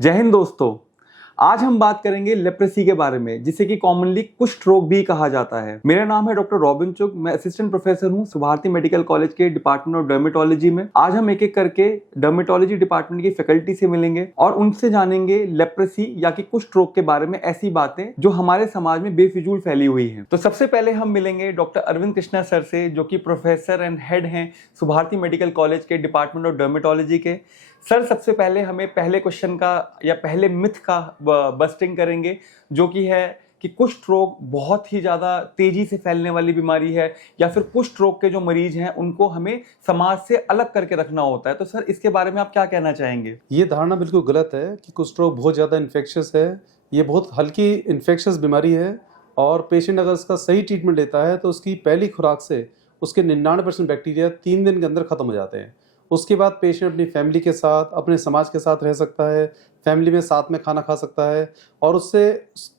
जय हिंद दोस्तों। आज हम बात करेंगे लेप्रेसी के बारे में, जिसे कि कॉमनली कुष्ठ रोग भी कहा जाता है। मेरा नाम है डॉक्टर रॉबिन चुग। मैं असिस्टेंट प्रोफेसर हूं सुभारती मेडिकल कॉलेज के डिपार्टमेंट ऑफ डर्मेटोलॉजी में। आज हम एक एक करके डर्मेटोलॉजी डिपार्टमेंट की फैकल्टी से मिलेंगे और उनसे जानेंगे लेप्रेसी या कि कुष्ठ रोग के बारे में ऐसी बातें जो हमारे समाज में बेफिजूल फैली हुई हैं। तो सबसे पहले हम मिलेंगे डॉक्टर अरविंद कृष्णा सर से, जो कि प्रोफेसर एंड हेड हैं सुभारती मेडिकल कॉलेज के डिपार्टमेंट ऑफ डर्मेटोलॉजी के। सर, सबसे पहले हमें पहले क्वेश्चन का या पहले मिथ का बस्टिंग करेंगे, जो कि है कि कुष्ठ रोग बहुत ही ज़्यादा तेजी से फैलने वाली बीमारी है, या फिर कुष्ठ रोग के जो मरीज हैं उनको हमें समाज से अलग करके रखना होता है। तो सर, इसके बारे में आप क्या कहना चाहेंगे? ये धारणा बिल्कुल गलत है कि कुष्ठ रोग बहुत ज़्यादा इन्फेक्शियस है। ये बहुत हल्की इन्फेक्शियस बीमारी है और पेशेंट अगर इसका सही ट्रीटमेंट लेता है तो उसकी पहली खुराक से उसके 99% बैक्टीरिया 3 दिन के अंदर ख़त्म हो जाते हैं। उसके बाद पेशेंट अपनी फैमिली के साथ, अपने समाज के साथ रह सकता है, फैमिली में साथ में खाना खा सकता है और उससे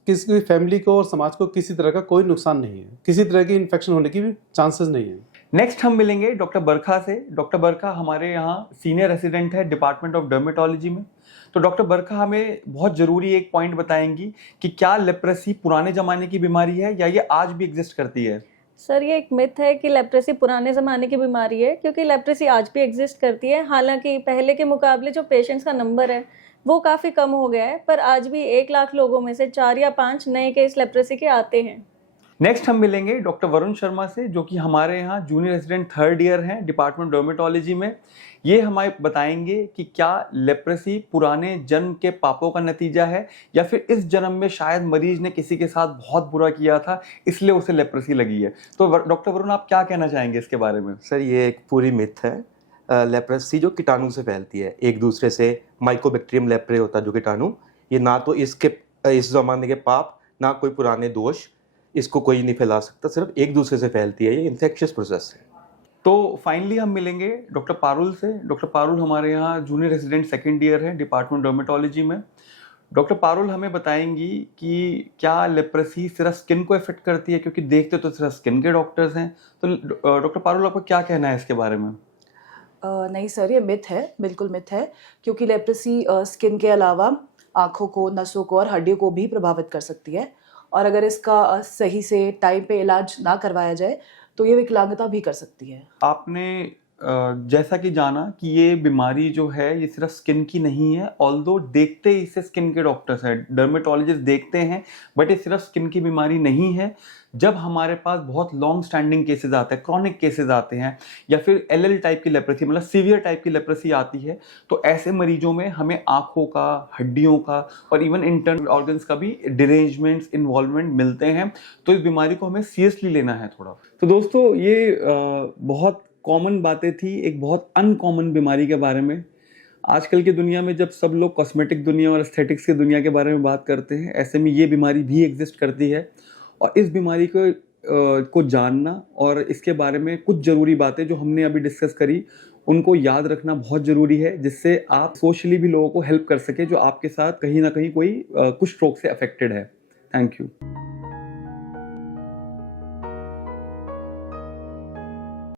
किसी फैमिली को और समाज को किसी तरह का कोई नुकसान नहीं है, किसी तरह की इन्फेक्शन होने की भी चांसेस नहीं है। नेक्स्ट हम मिलेंगे डॉक्टर बरखा से। डॉक्टर बरखा हमारे यहाँ सीनियर रेसिडेंट है डिपार्टमेंट ऑफ डर्मेटोलॉजी में। तो डॉक्टर बरखा हमें बहुत ज़रूरी एक पॉइंट बताएंगी कि क्या लेप्रेसी पुराने ज़माने की बीमारी है या ये आज भी एग्जिस्ट करती है? सर, ये एक मिथ है कि लेप्रेसी पुराने ज़माने की बीमारी है, क्योंकि लेप्रेसी आज भी एग्जिस्ट करती है। हालांकि पहले के मुकाबले जो पेशेंट्स का नंबर है वो काफ़ी कम हो गया है, पर आज भी 1 लाख लोगों में से 4 या 5 नए केस लेप्रेसी के आते हैं। नेक्स्ट हम मिलेंगे डॉक्टर वरुण शर्मा से, जो कि हमारे यहाँ जूनियर रेसिडेंट 3rd ईयर हैं डिपार्टमेंट डर्मेटोलॉजी में। ये हमें बताएंगे कि क्या लेप्रेसी पुराने जन्म के पापों का नतीजा है, या फिर इस जन्म में शायद मरीज ने किसी के साथ बहुत बुरा किया था इसलिए उसे लेप्रेसी लगी है। तो डॉक्टर वरुण, आप क्या कहना चाहेंगे इसके बारे में? सर, ये एक पूरी मिथ है। लेप्रेसी जो कीटाणु से फैलती है एक दूसरे से, माइकोबैक्टीरियम लेप्रे होता है जो कीटाणु। ये ना तो इस ज़माने के पाप, ना कोई पुराने दोष, इसको कोई नहीं फैला सकता, सिर्फ एक दूसरे से फैलती है। ये इन्फेक्शियस प्रोसेस है। तो फाइनली हम मिलेंगे डॉक्टर पारुल से। डॉक्टर पारुल हमारे यहाँ जूनियर रेसिडेंट 2nd ईयर है डिपार्टमेंट डर्मेटोलॉजी में। डॉक्टर पारुल हमें बताएंगी कि क्या लेप्रेसी सिर्फ स्किन को इफेक्ट करती है, क्योंकि देखते तो सिर्फ स्किन के डॉक्टर्स हैं। तो डॉक्टर पारुल, आपका क्या कहना है इसके बारे में? नहीं सर, ये मिथ है, बिल्कुल मिथ है, क्योंकि लेप्रेसी स्किन के अलावा आँखों को, नसों को और हड्डियों को भी प्रभावित कर सकती है। और अगर इसका सही से टाइम पे इलाज ना करवाया जाए तो ये विकलांगता भी कर सकती है। आपने जैसा कि जाना कि ये बीमारी जो है ये सिर्फ स्किन की नहीं है, ऑल्दो देखते इसे स्किन के डॉक्टर्स हैं, डर्मेटोलॉजिस्ट देखते हैं, बट ये सिर्फ स्किन की बीमारी नहीं है। जब हमारे पास बहुत लॉन्ग स्टैंडिंग केसेस आते हैं, क्रॉनिक केसेस आते हैं, या फिर LL टाइप की लेप्रेसी, मतलब सीवियर टाइप की लेप्रेसी आती है, तो ऐसे मरीजों में हमें आँखों का, हड्डियों का और इवन इंटरनल ऑर्गन्स का भी डिरेंजमेंट्स, इन्वॉल्वमेंट मिलते हैं। तो इस बीमारी को हमें सीरियसली लेना है थोड़ा। तो दोस्तों, ये बहुत कॉमन बातें थी एक बहुत अनकॉमन बीमारी के बारे में। आजकल की दुनिया में जब सब लोग कॉस्मेटिक दुनिया और एस्थेटिक्स की दुनिया के बारे में बात करते हैं, ऐसे में ये बीमारी भी एग्जिस्ट करती है। और इस बीमारी को जानना और इसके बारे में कुछ ज़रूरी बातें जो हमने अभी डिस्कस करी, उनको याद रखना बहुत ज़रूरी है, जिससे आप सोशली भी लोगों को हेल्प कर सके जो आपके साथ कहीं ना कहीं कोई कुष्ठ रोग से अफेक्टेड है। Thank you.